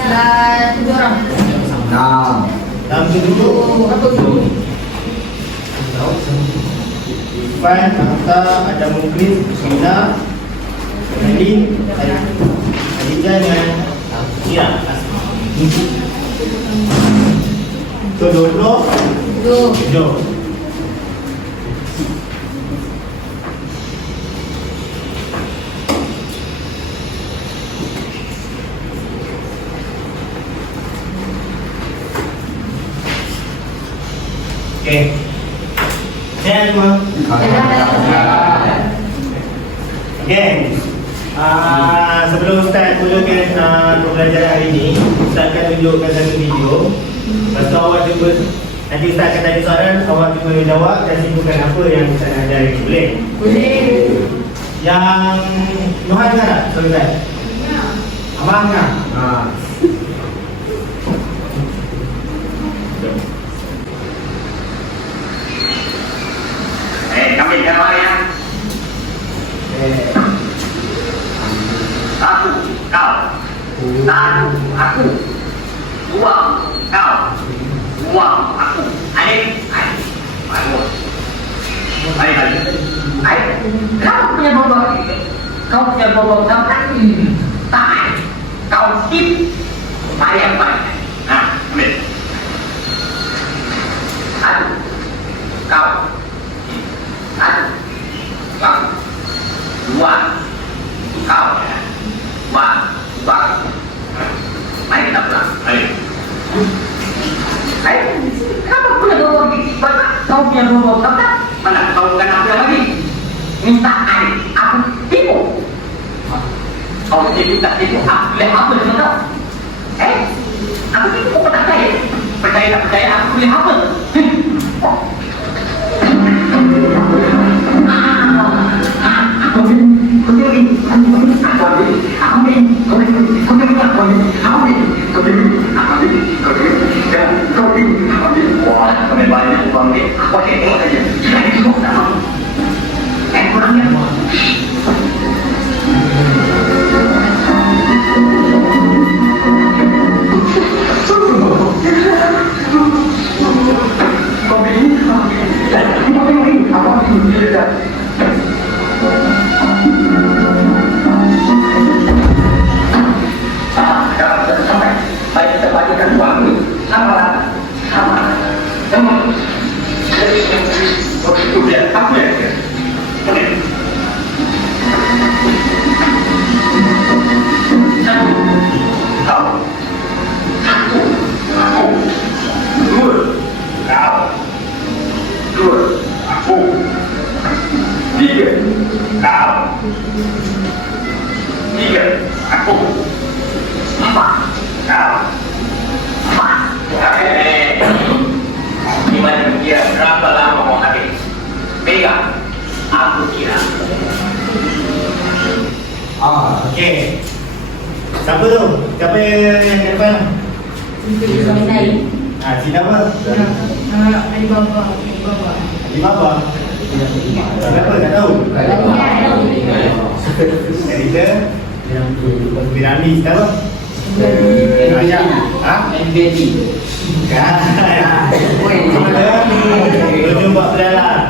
Dan 7 orang. 6 tu Berapa tu? Irfan, Hamzah, Adam Muklis, Sina, Melin, Adija dengan Ira. Tu 20. 7. Okey. Saya semua. Okey. Sebelum Ustaz mulakan pembelajaran hari ini, Ustaz akan tunjukkan satu video. Lepas tu awak cuba, nanti Ustaz akan tanya soalan, awak cuba jawab dan simpulkan apa yang Ustaz ajar hari ini. Boleh? Boleh. Yang Nuhan dengar tak? Sorry Ustaz. Abang dengar? Kami gambar ya. Satu, kau. Satu, aku. Dua, kau. Dua, aku. Adik. Bagus. Baik. Kau punya bobot. Kau punya bobot kau kan? Tak. Kau tip. Bayar. Nah, ambil. Satu, kau. Satu, kau. Dua, kau. Dua. Mari kita pulang. Mari. Kamu punya bobot banyak. Kau punya bobot banyak. Mana kau bukan aku lagi? Minta air, aku tipu. Kau tipu tak tipu? Aku boleh apa dengan kau? Aku tipu kau tak percaya? Percaya tak percaya? Aku boleh apa? Okey. Siapa tu? Siapa yang depan? Sini apa? Alibaba. Alibaba. Kenapa? Tak tahu? Editor Piramid tahu? Banyak. MBT. Kan? Tujuh buat berdalam.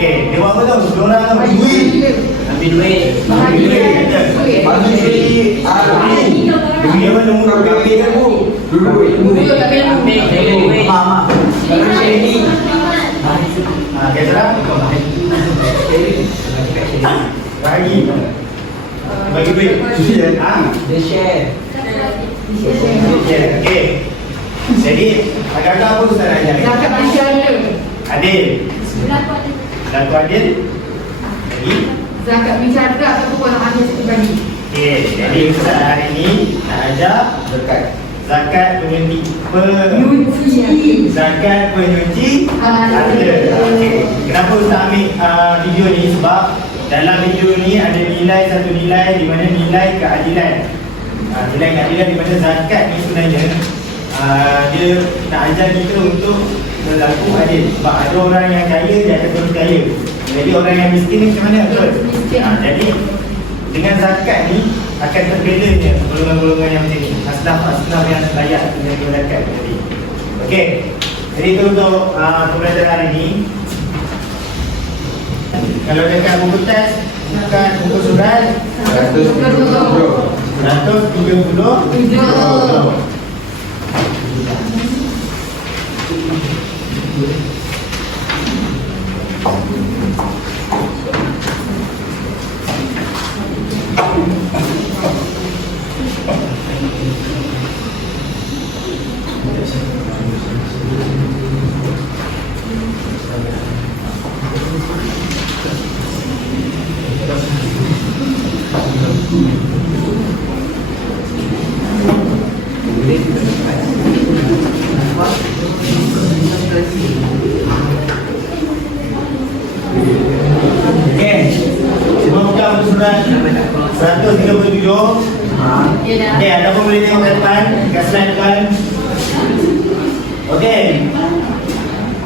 Dia buat apa tu? Diorang tu duit. Ambil duit. Bagi duit. Duit apa nombor kaki kan bu? Duit. Duit. Mama. Okey salah. Bagi duit. Dia share. Okey. Jadi agak-agak apa Ustaz ajar? Zakat masyarakat. Adil. Berlaku adil. Lagi. Zakat masyarakat ataupun ada satu bagi. Okey, jadi Ustaz hari ini nak ajar zakat penyuci zakat penyuci harta. Okey. Kenapa Ustaz ambil video ni? Sebab dalam video ni ada satu nilai di mana nilai keadilan. Nilai keadilan di mana zakat ni sebenarnya dia nak ajar kita untuk berlaku adil. Sebab ada orang yang kaya, dia akan terus kaya. Jadi orang yang miskin ni macam mana? Betul? Jadi dengan zakat ni akan terbelanya golongan-golongan yang macam ni. Asnaf yang layak dengan zakat tadi. Okey. Jadi itu untuk pembelajaran hari ini. Kalau dekat buku teks, bukan buku surat 130. Okey. Cuba buka buku surat 137. Okey, ada pun boleh tengok ke depan, kat slide depan. Okey.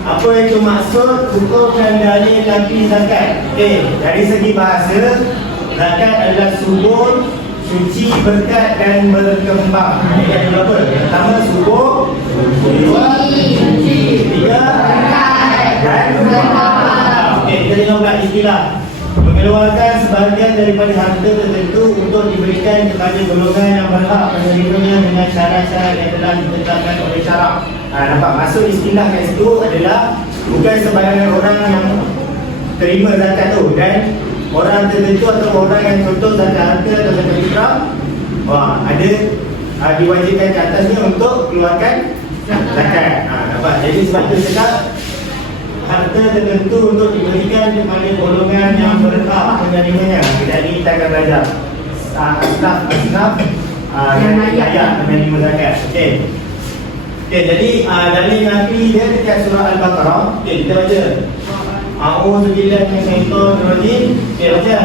Apa itu maksud hukumkan dalil nafi zakat? Okey, dari segi bahasa, zakat adalah subur, suci, berkat dan berkembang. Ini ada berapa? Pertama subur, kedua tiga dan okey, kita tengok pula istilah. Mengeluarkan sebahagian daripada harta tertentu untuk diberikan kepada golongan yang berhak menerimanya dengan syarat-syarat yang telah ditetapkan oleh syarak. Nampak? Maksud istilah kat situ adalah bukan sebahagian orang yang terima zakat tu, dan orang tertentu atau orang yang contoh zakat harta atau zakat fitrah ada diwajibkan ke atasnya untuk keluarkan zakat. Nampak? Jadi sebab tu cakap harta tertentu untuk diberikan kepada golongan yang berhak menerimanya. Jadi kita akan belajar asnaf yang layak menerima zakat. Okey. Okey, jadi dalil nafi dia dekat surah Al-Baqarah. Okey, kita baca. A'udzubillahi minasyaitonir rajim. Okey, baca.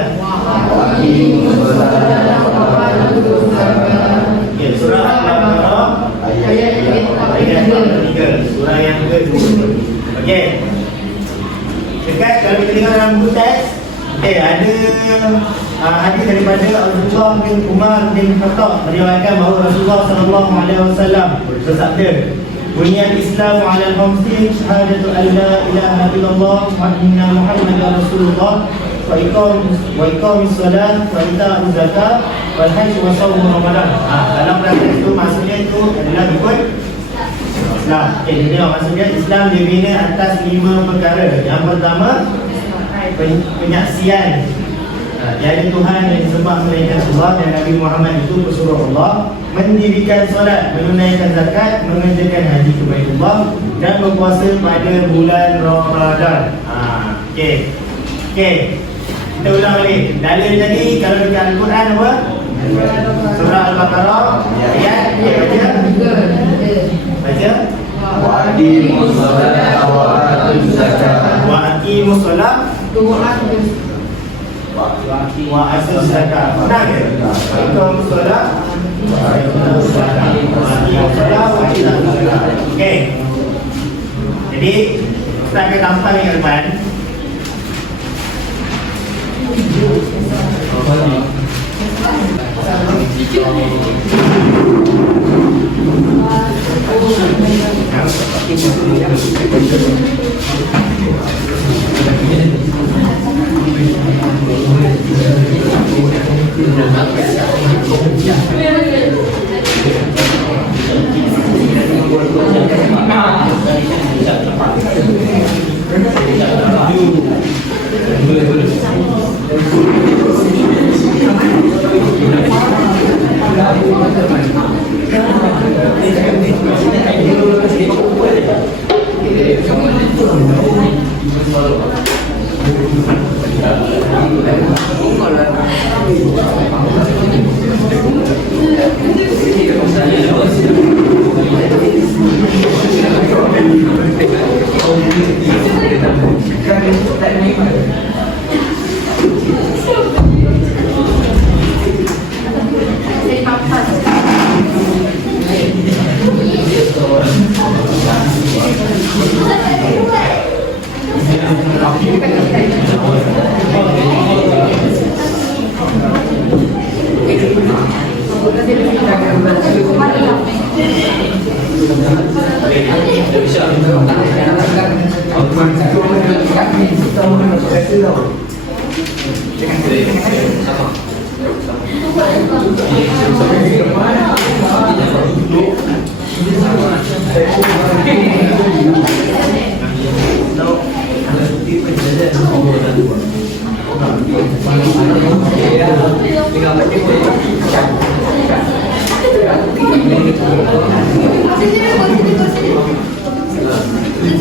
Okey, surah Al-Baqarah ayat 3. Surah yang kedua. Okey. Dekat kalau kita tengok dalam buku teks, ada hadis daripada Abdullah bin Umar bin Khattab meriwayatkan bahawa Rasulullah sallallahu alaihi wasallam bersabda, "Buniyal Islam 'ala al-khamsin, syahadatu an la ilaha illallah wa anna Muhammadar Rasulullah wa iqamis salat wa ita'uz zakat wal hajj wa shaum Ramadan." Dalam praktik itu maksudnya itu adalah ikut Islam. Jadi maksudnya Islam dibina atas 5 perkara. Yang pertama, penyaksian tiada Tuhan yang disembah melainkan Allah dan Nabi Muhammad itu pesuruh Allah, mendirikan solat, menunaikan zakat, mengerjakan haji ke Baitullah dan berpuasa pada bulan Ramadan. Okey. Kita ulang lagi. Dalil tadi kalau dekat Al-Quran apa? Surah Al-Baqarah ayat baca. Waqimus salata wa atuz zakat. Waqimus salata wa atuz zakat. Benar ke? Waqimus salata wa atuz zakat. Waqimus salata wa atuz zakat. Okey. Jadi kita akan tampal yang depan.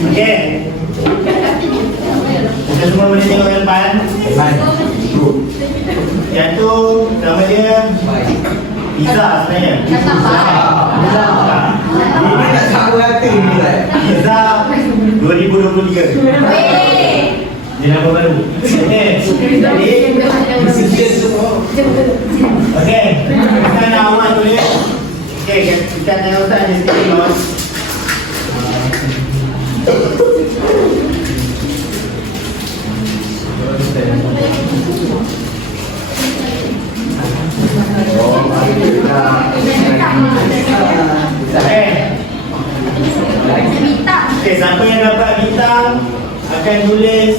Okey. Kita semua boleh tengok ke depan. Yang tu nama dia Iza sebenarnya. Iza 2023. Dia nama baru. Okey. Okey. Kita nak awal tulis. Okey, kita tengok Ustaz di sini. Okey, siapa yang dapat bintang akan tulis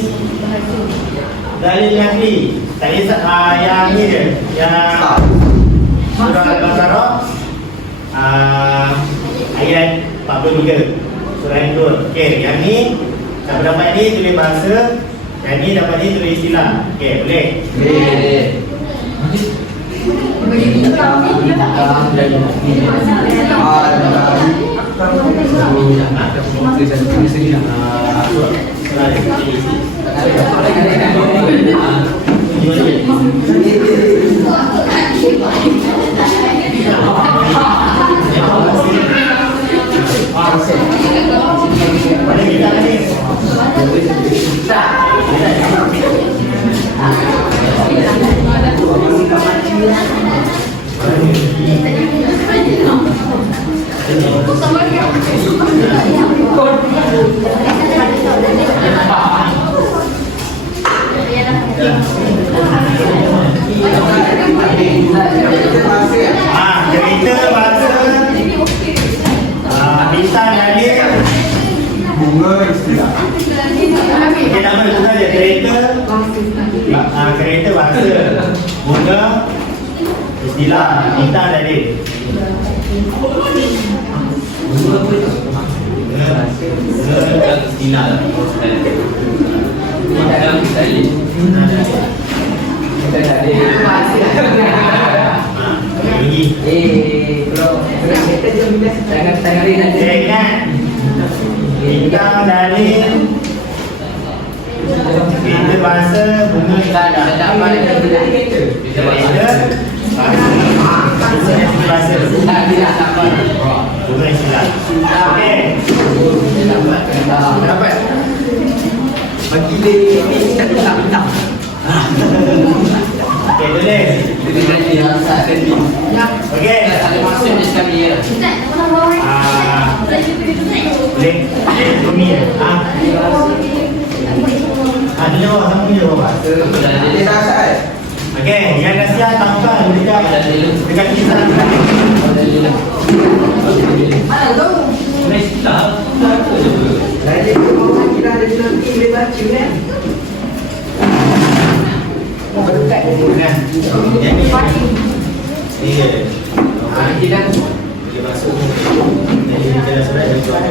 dalil Nabi. Tak kisah yang ni je. Yang surah Al-Baqarah ayat 43. Surah An-Nur. Okey, yang ni siapa dapat ni tulis bahasa, yang ni dapat ni tulis istilah. Okey, boleh? Boleh. Cerita bahasa bintang Nabi Bunga istilah. Okey, nama itu saja. Kereta bahasa, bunga istilah, bintang Nabi. Bintang dari kereta bahasa, bunga istilah. Bahasa bunga istilah. Okey. Dapat? Bagi dia ni tak bintang. Okey, boleh. Okey. Boleh. Bumi ya. Ada jawab, sama dia jawab. Dia dah asal. Okey, yang nasihat tambah dekat kisah. Jadi kalau kita ada nanti boleh baca kan. Bukan. Yang ni. Tiga. Ini kan dia masuk. Jadi kita dah surat dia tuan.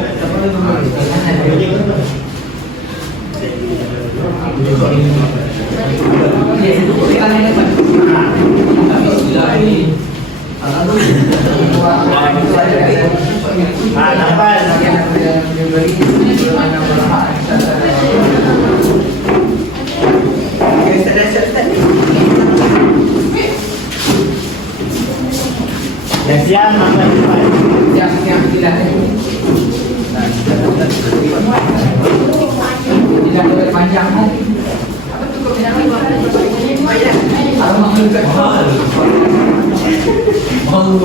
Nampak. Yang siang nampak cepat. Yang tidak boleh panjang kan? Kalau makan dekat mahal. Kalau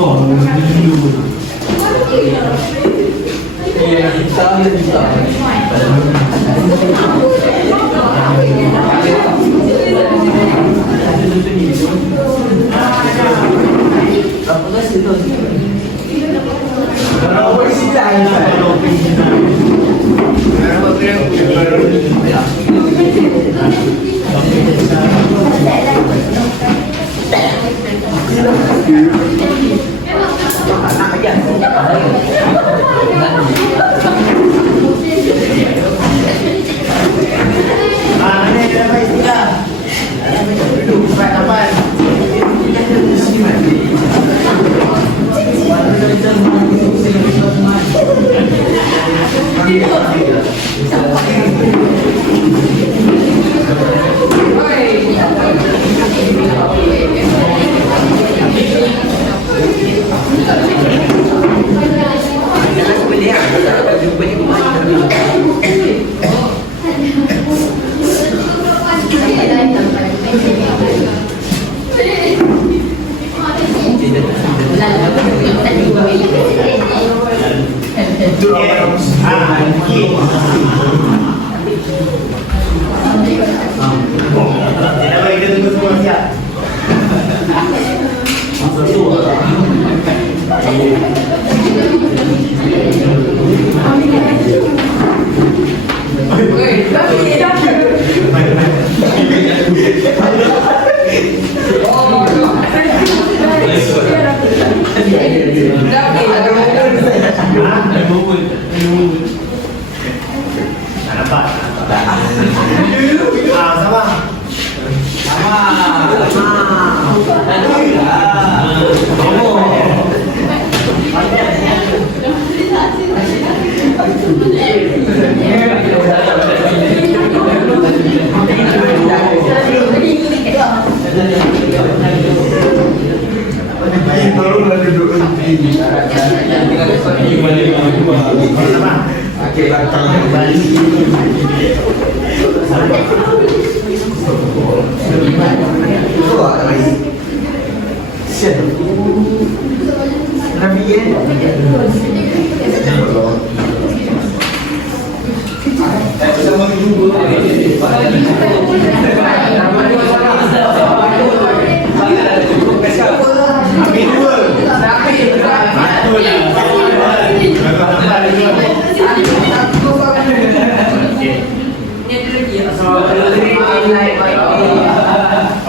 Ini dia dapat istilah. Dapat.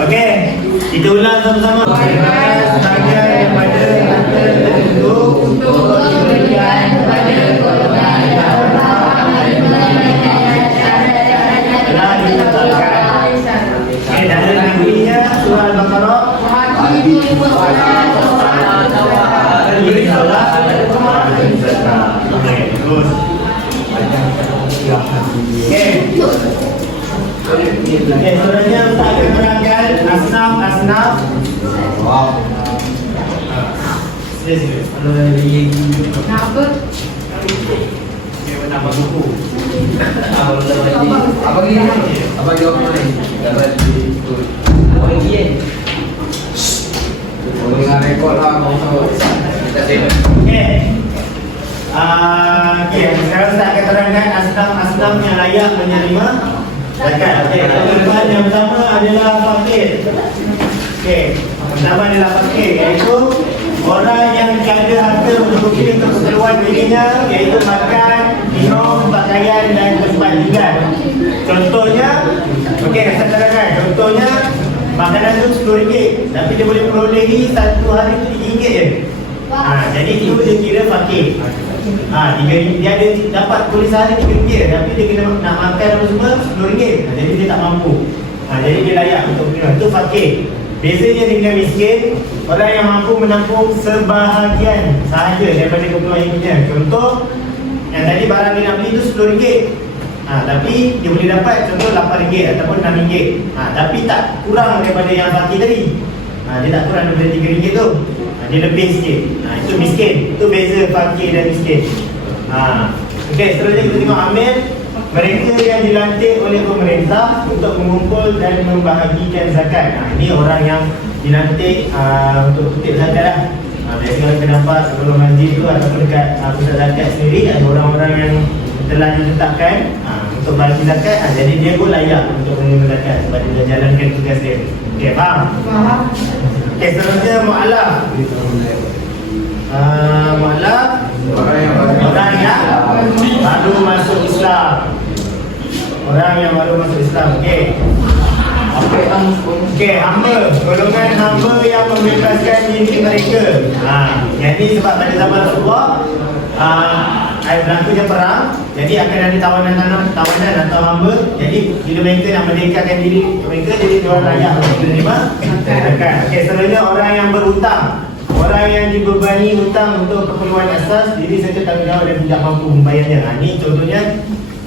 Okey, kita ulang sama-sama. Sebagai daripada untuk berikan kepada golongan yang telah ditetapkan. Okey, dalam Nabi-Nya surah Al-Baqarah. Okey, terus. Okey, sebenarnya Ustaz akan terangkan asnaf. Wow. Sila. Kenapa? Dia nama buku. Abang ni, abang jawab mana? Dapat itu. Abang ni. Boleh dengar rekod lah, abang tahu. Kita sini. Okey. Okey, sekarang Ustaz akan terangkan asnaf yang layak menerima zakat. Okey, yang pertama adalah fakir. Okey, pertama adalah fakir, iaitu orang yang tiada harta mencukupi untuk keperluan dirinya, iaitu makan, minum, pakaian dan tempat tinggal. Contohnya, okey, saya terangkan. Contohnya, makanan tu RM10, tapi dia boleh perolehi satu hari tu RM3 je. Jadi itu dia kira fakir. Dia ada dapat boleh sehari RM3, tapi dia kena nak makan apa semua RM10. Jadi dia tak mampu. Jadi dia layak untuk minum. Itu fakir. Bezanya dengan miskin, orang yang mampu menampung sebahagian sahaja daripada keperluan hidupnya. Contoh, yang tadi barang dia nak beli itu RM10. Tapi dia boleh dapat contoh RM8 ataupun RM6. Tapi tak kurang daripada yang fakir tadi. Dia tak kurang daripada RM3 tu. Dia lebih sikit. Itu miskin. Itu beza fakir dan miskin. Okey, seterusnya kita tengok amil. Mereka yang dilantik oleh pemerintah untuk mengumpul dan membahagikan zakat. Ini orang yang dilantik untuk kutip zakat lah. Biasanya kita nampak sebelum masjid tu ataupun dekat pusat zakat sendiri ada orang-orang yang telah ditetapkan untuk bagi zakat. Jadi dia pun layak untuk menerima zakat sebab dia dah jalankan tugas dia. Okey, faham? Faham. Okey, seterusnya mu'alaf. Mu'alaf orang yang baru masuk Islam. orang yang baru masuk Islam. Okey. Okey, hamba, golongan hamba yang membebaskan diri mereka. Jadi sebab pada zaman Rasulullah berlakunya perang, jadi akan ada tawanan atau hamba. Jadi bila mereka nak merdekakan diri mereka, jadi diorang layak untuk menerima zakat. Okey, seterusnya orang yang berhutang. Orang yang dibebani hutang untuk keperluan asas diri serta tanggungjawab dan tidak mampu membayarnya. Ini contohnya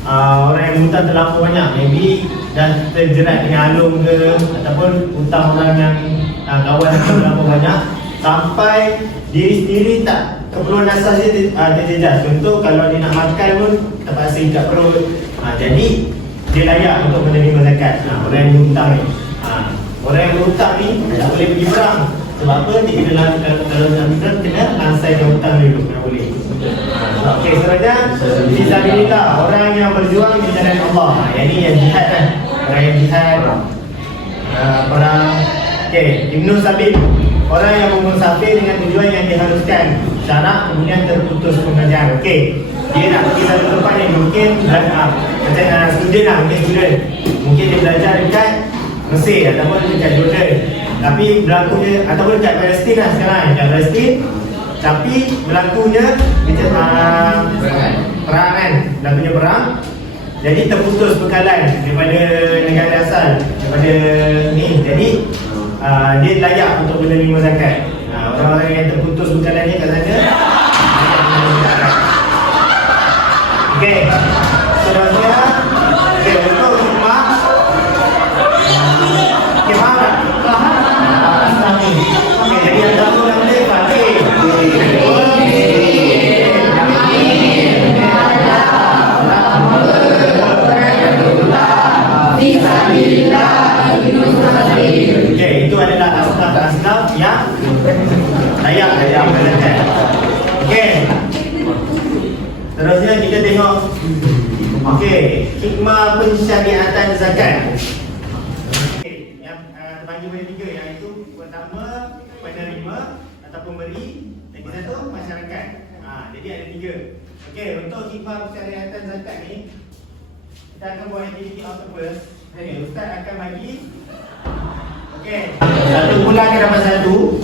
orang yang hutang terlampau banyak, maybe dah terjerat dengan alung ke, ataupun hutang orang yang kawan terlampau banyak sampai diri sendiri tak keperluan asas dia terjejas. Contoh kalau dia nak makan pun terpaksa ikat perut. Jadi dia layak untuk menerima zakat. Orang yang berhutang ni, orang yang berhutang ni tak boleh pergi perang. Sebab apa? Dia kena kalau nak perang kena selesaikan hutang dulu, tak boleh. Okey, seterusnya fisabilillah, orang yang berjuang di jalan Allah. Yang ni yang jihad kan. Orang yang jihad perang. Okey, Ibnu Sabil, orang yang memusafir dengan tujuan yang diharuskan syarak kemudian terputus pengajian. Okey, dia nak pergi satu tempat yang mungkin macam student lah, mungkin dia belajar dekat Mesir ataupun dekat Jordan, tapi berlakunya ataupun dekat Palestin lah sekarang, dekat Palestin, tapi berlakunya perang kan, berlakunya perang, jadi terputus bekalan daripada negara asal, daripada ni, jadi dia layak untuk menerima zakat. Orang-orang yang terputus bekalannya kat sana okey. Seterusnya okey, untuk hikmah. Okey, faham tak? Faham. Okey, jadi yang tahu nama dia Fatih. Okey, itu adalah asnaf yang layak zakat. Okey. Terusnya kita tengok okey, hikmah pensyariatan zakat. Okey, yang terbagi menjadi tiga, iaitu pertama penerima atau pemberi, lagi satu masyarakat. Jadi ada tiga. Okey, untuk hikmah pensyariatan zakat ni kita akan buat aktiviti octopus. Okey, ustaz akan bagi okey, satu bulan akan dapat satu.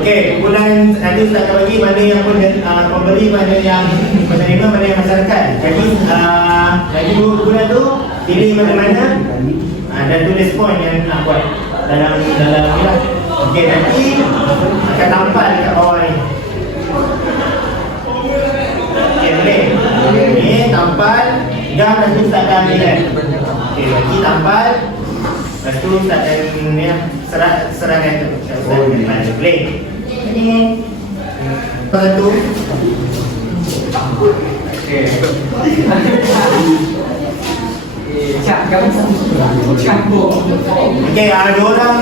Okey, bulan nanti ustaz akan bagi mana yang pemberi, mana yang penerima, mana yang masyarakat. Jadi lagi 2 bulan tu pilih mana-mana dan tulis poin yang nak buat dalam ni lah. Okey, nanti akan tampal dekat bawah ni. Okey, boleh. Ni tampal, dah nanti ustaz akan ambil. Okey, lagi tampal. Lepas tu ustaz akan serahkan tu. Ustaz akan boleh. Lepas tu okey. Okey, ada orang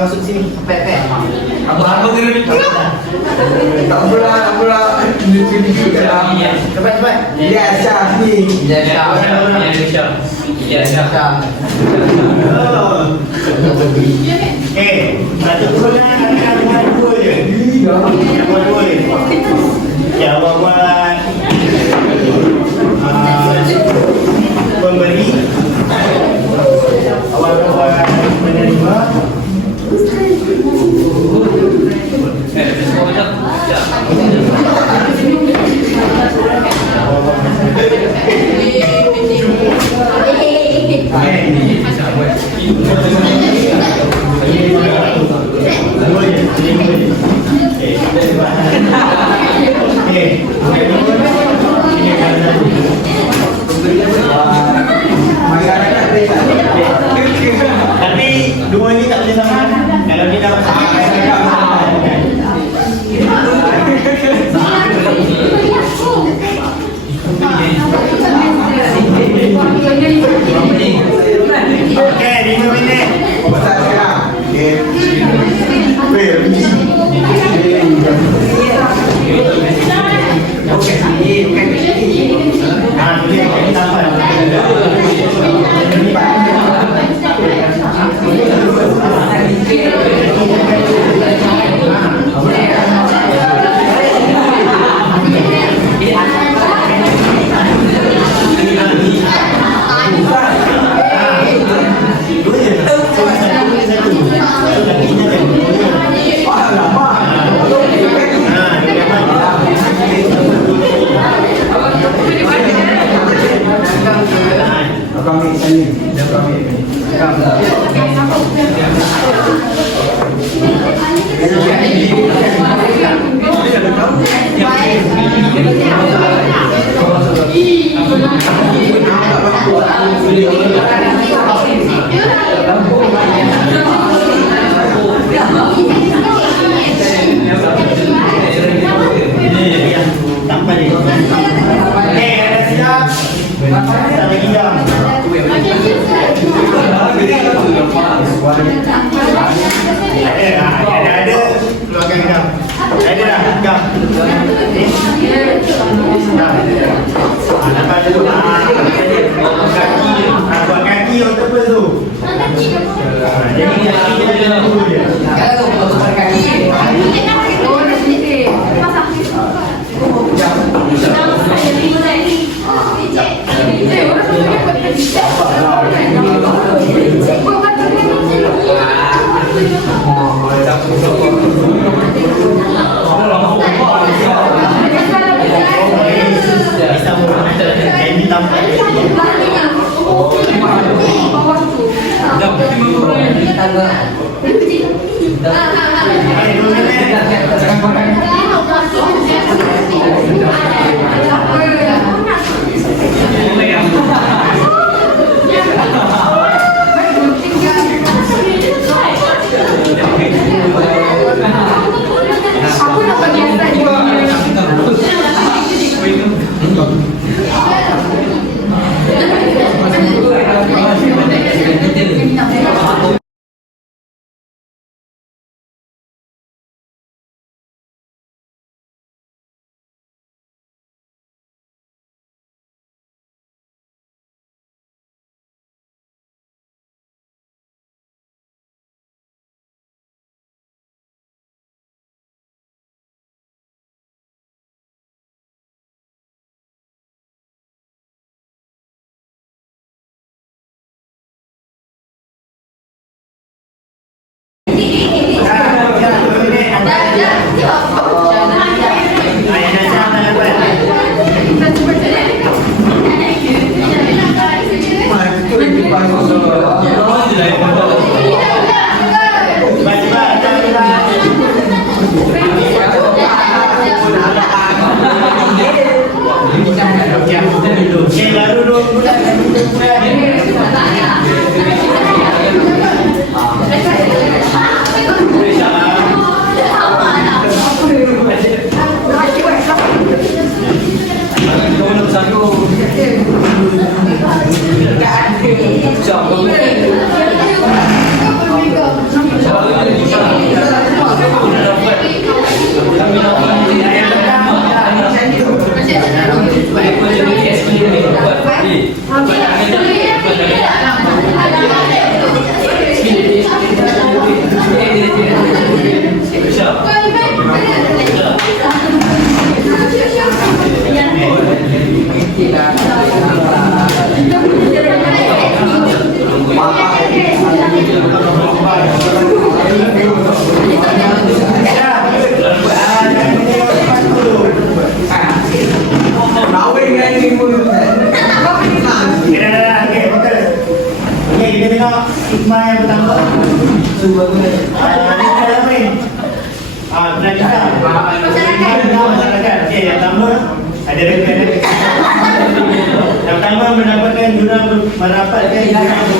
masuk sini. Pet. Apa kena bikin? Tak pula. Cepat. Ya, Syah ni. Satu bulan akan buat 2 je. Ya, buat pemberi, awal buat penerima. Jadi kita kena dulu dia. Kalau kau tukar kaki. Oh, dah sini. Pasang. Bisa ini tampak. Aku nak biasa juga. Mendapatkan satu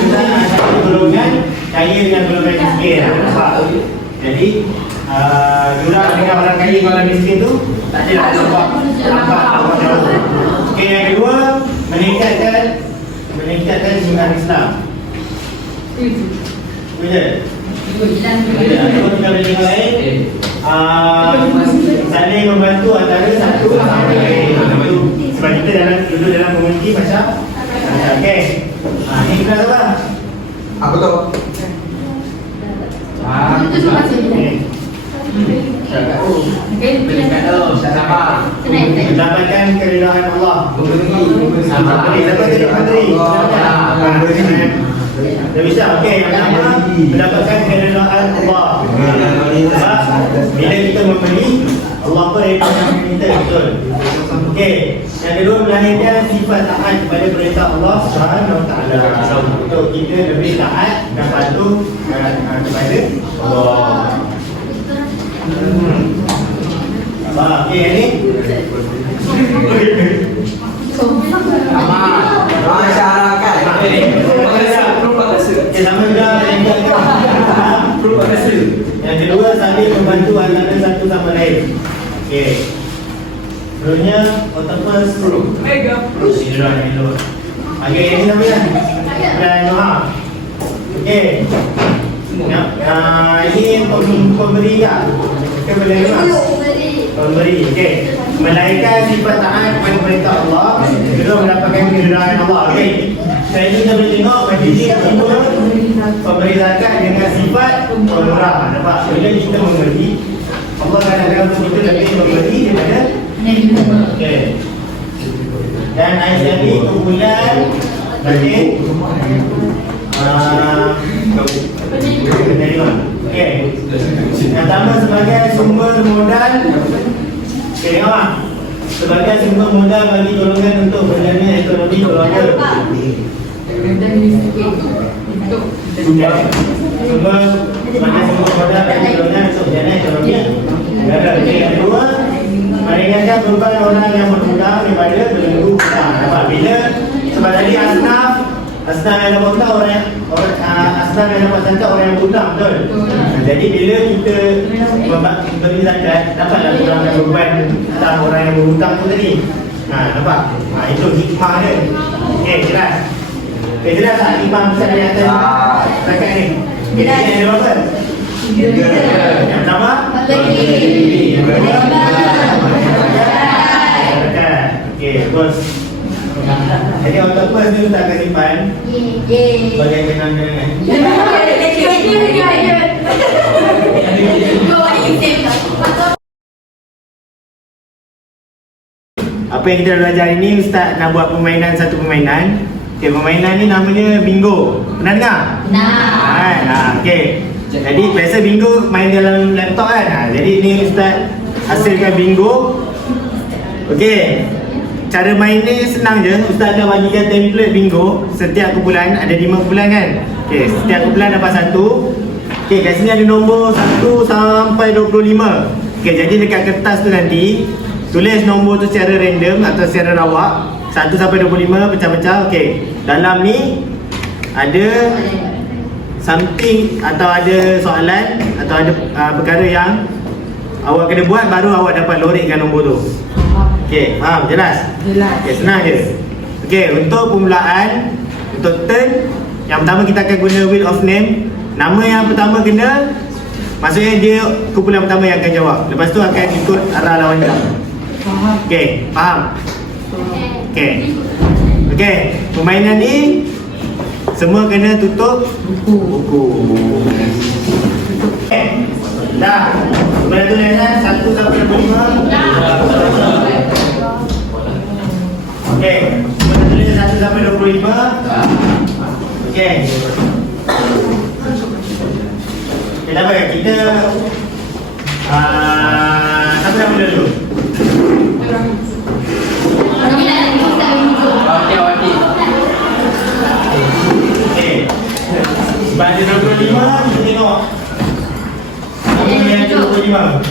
golongan kaya dengan golongan miskin. Jadi jurang dengan orang kaya dengan orang miskin tu tak adalah nampak jauh. Okey, yang kedua meningkatkan iman Islam. Betul. Kalau kita belajar lain, saling membantu antara satu sama lain. Sebab kita duduk dalam komuniti macam okey. Ni kita tahu tak? Apa tu? Mendapatkan keridhaan Allah. Dapat jadi menteri. Dah bisa. Okey, yang pertama mendapatkan keridhaan Allah. Sebab bila kita memberi, Allah pun redha kita, betul. Okey, yang kedua melahirkan sifat taat kepada perintah Allah Subhanahu Wa Taala. Untuk kita lebih taat dan patuh kepada Allah. Okey, ni. Masyarakat. Sama juga yang kedua saling membantu antara satu sama lain. Okey. Seterusnya octopus mega Bismillahirrahmanirrahim. Okey, ini namanya dan Noha. Okey. Ini pemberi tak? Kita boleh dengar? Pemberi. Okey. Melahirkan sifat taat kepada perintah Allah. kedua mendapatkan keridhaan Allah. Okey. Selain itu kita boleh tengok majlis kedua pemberi zakat dengan sifat pemurah. Nampak? Bila kita memberi, Allah kadang-kadang kita lebih memberi daripada okey. Dan ayat ini kumpulan bagi okey. Yang pertama sebagai sumber modal. Okey, tengok. Sebagai sumber modal bagi golongan untuk berjaya ekonomi keluarga. Sumber sebagai sumber modal bagi golongan untuk berjaya ekonomi negara. Okey, yang kedua, meringankan beban orang yang berhutang daripada belenggu hutang. Nampak? Bila sebab tadi asnaf yang dapat hutang asnaf yang dapat zakat orang yang berhutang, betul? Jadi bila kita beri zakat, dapatlah kurangkan beban atas orang yang berhutang tu tadi. Nampak? Itu hikmah dia. Okey, jelas? Okey, jelas tak hikmah besar di atas zakat ni? Jelas. Yang ada berapa? Yang pertama? Yang kedua? Okey, bos. Jadi untuk bos ni tak akan simpan sebagai kenangan. Apa yang kita belajar ini, Ustaz nak buat satu permainan. Okey, permainan ni namanya bingo. Pernah dengar? Nah. Okey. Jadi biasa bingo main dalam laptop kan. Jadi ni Ustaz hasilkan bingo. Okey. Cara main ni senang je. Ustaz dah bagikan template bingo. Setiap kumpulan ada 5 kumpulan kan. Okey, setiap kumpulan dapat 1. Okey, kat sini ada nombor 1 sampai 25. Okey, jadi dekat kertas tu nanti tulis nombor tu secara random atau secara rawak 1 sampai 25 pecah-pecah. Okey. Dalam ni ada something atau ada soalan atau ada perkara yang awak kena buat baru awak dapat lorikkan nombor tu. Okey, faham? Jelas? Okey, senang je. Okey, untuk permulaan, untuk turn, yang pertama kita akan guna wheel of name. Nama yang pertama kena, maksudnya dia kumpulan pertama yang akan jawab. Lepas tu akan ikut arah lawan dia. Okey, faham? Okey. Okey, permainan ni semua kena tutup buku. Okey. Dah. Kemudian tulisan 1 sampai 25. Okey. Kemudian tulisan 1 sampai 25. Okey. Kenapa kita siapa yang mula dulu? Okey. Sebab dia 25, kita tengok apa yang 25.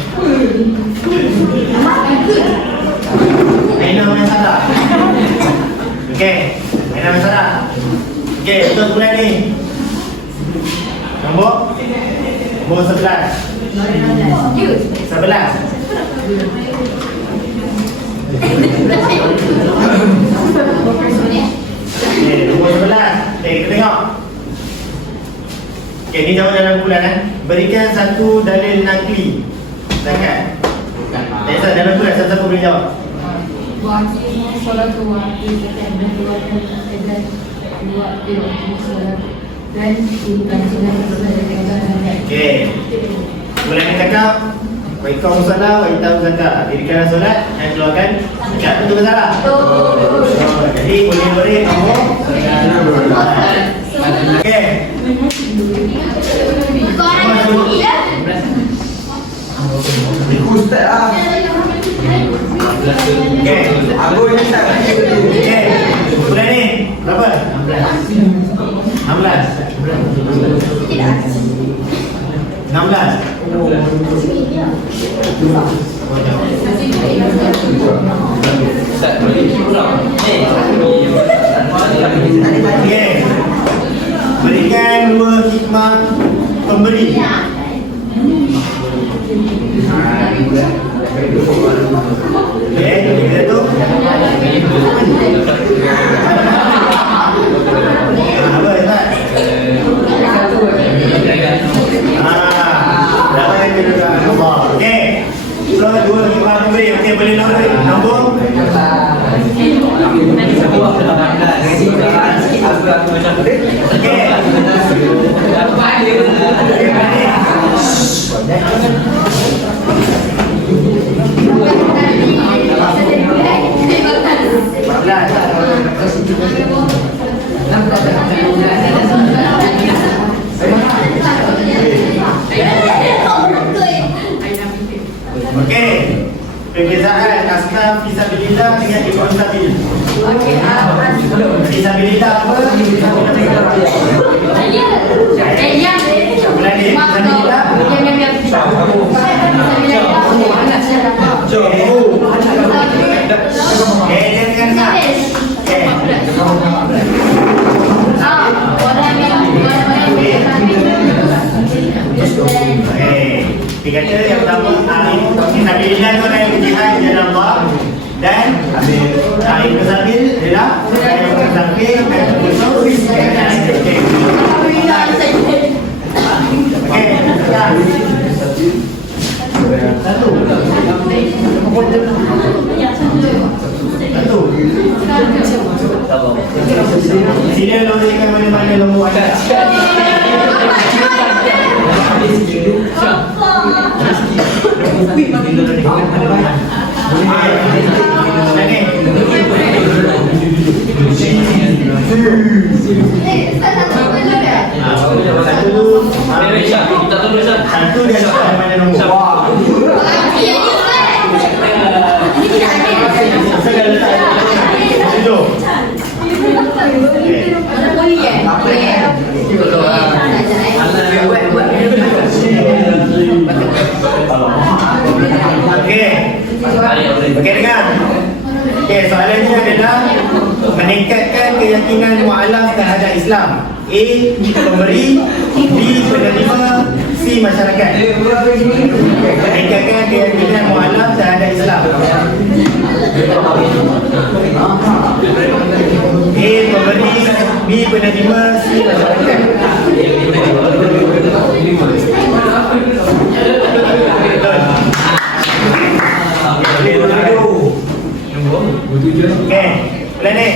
Aina yang salah. Okey, Aina yang salah. Okey, untuk bulan ni nombor 11. 11. Okey, nombor 11. Okey, kita tengok. Okey, ni jawab dalam bulan Berikan satu dalil nakli zakat. Dalam bulan siapa boleh jawab? Okey. Bulan ni cakap wa iqamus salat wa ita'uz zakat. Dirikanlah solat dan keluarkan zakat. Betul ke salah? Betul. Jadi boleh nombor. Okey. Ustaz lah. Okey. Aku ni tak. Okey. Bulan ni berapa? 16. 16. Okey. Berikan 2 hikmah pemberi. Okey, kita tu. Apa Ustaz? Dapat yang kedua. Okey. So 2 hikmah pemberi. Okey, boleh nombor. Okey. Perbezaan asnaf fisabilillah dengan ikut stabil. Fisabilillah apa? Bulan ni fisabilillah. Dia dengan nak. Dia kata yang pertama fisabilillah itu orang yang berjihad di jalan Allah, dan Ibn Sabil adalah orang yang bersafir dan berkhusus dengan satu. Sila lorikan mana-mana nombor anda. Satu dia letak mana nombor. Okey dengar. Okey, soalannya adalah meningkatkan keyakinan mualaf terhadap Islam. A. Pemberi, B. Penerima, C. Masyarakat. Meningkatkan keyakinan mualaf terhadap Islam. A. Pemberi, B. Penerima, C. Masyarakat. Okey, plan ni.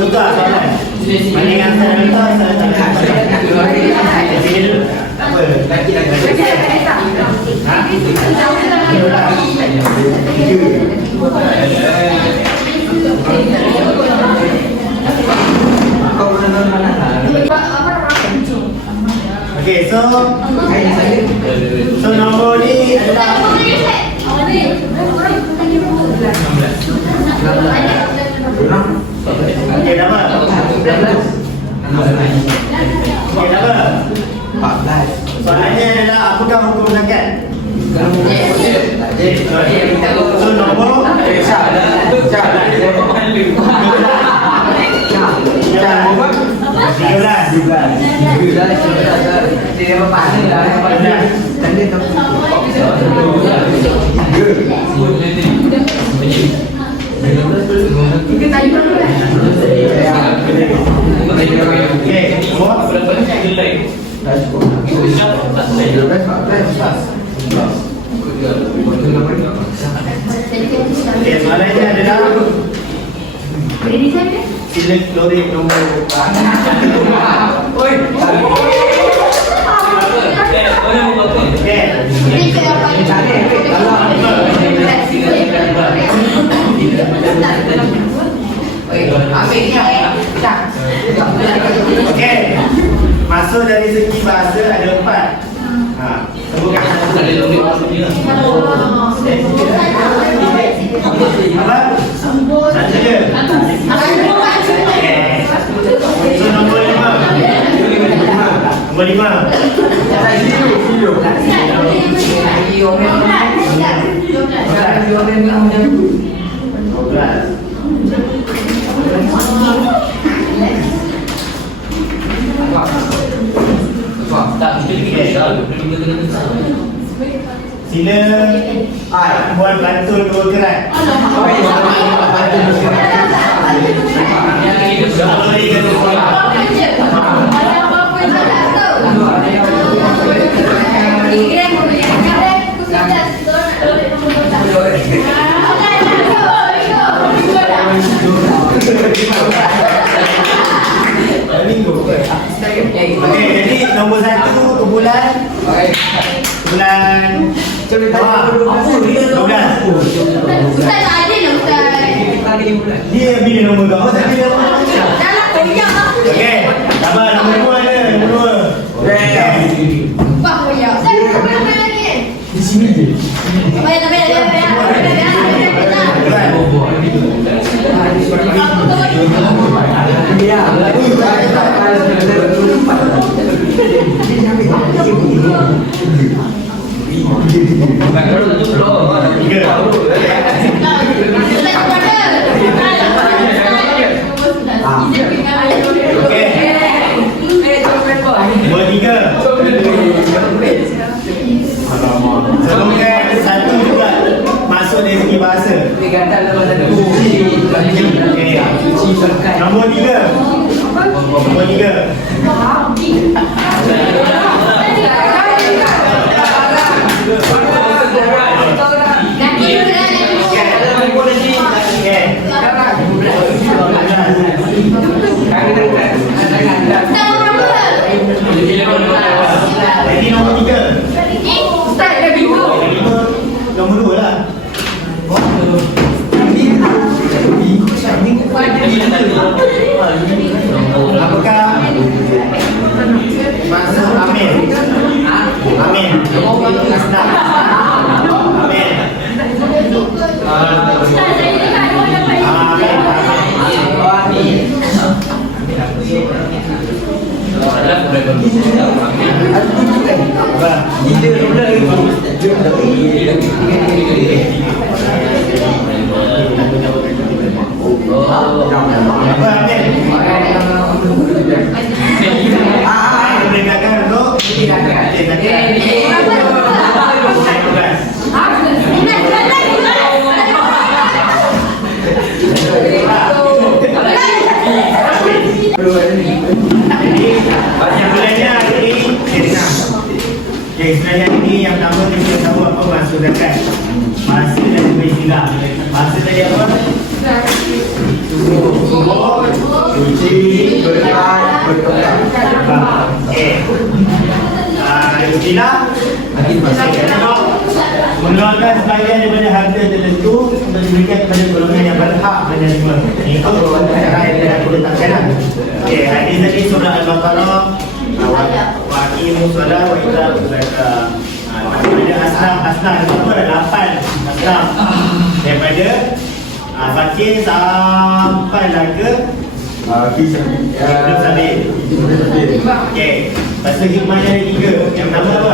Tukar soalan. Mana yang saya letak, saya letak. Apa? Okey, so nombor ni adalah okey, nama. Okey, nama. Soalannya adalah apakah hukum zakat? So nombor soalannya adalah sila lori nombor okey, masuk dari segi bahasa ada 4. Sebutkan. Apa? Satu je. So nombor 5. Nombor 5. Sila buat pantun 2 kerat. Bulan Ustaz tak adil lah Ustaz. dia bila nombor kau tak bila nombor. Dah lah koyak lah. Okey, sabar nombor 2 ada, nombor 2. Pak koyak. Ustaz nombor lagi. Di sini je. Bayar. Nombor 3. Sebutkan satu juga masuk dari segi bahasa. Okey. Nombor 3. Nombor 3. Jadi nombor 3. Ustaz dah bingung. Nombor 2 lah. Apakah masuk Amin? Amin. Asnaf. Amin. Ustaz saya ni kan mau dapat Apa Amin? Mendengarkan dulu. Sebenarnya ini sebenarnya ini yang pertama kita tahu apa maksud zakat. Masa dan juga istilah. Masa tadi apa? Subuh, cuci, berdoa. Okey. Istilah mengeluarkan sebahagian daripada harta tertentu untuk diberikan kepada golongan yang berhak menerima. Itu cara yang aku letakkan. Okey, hadis tadi surah Al-Baqarah wa aqimu solat wa itu zakat. Ada asnaf itu ada 8 asnaf daripada fakir sampai lah ke Ibn Sabil. Okey, pasal hikmahnya ada 3. Yang pertama apa?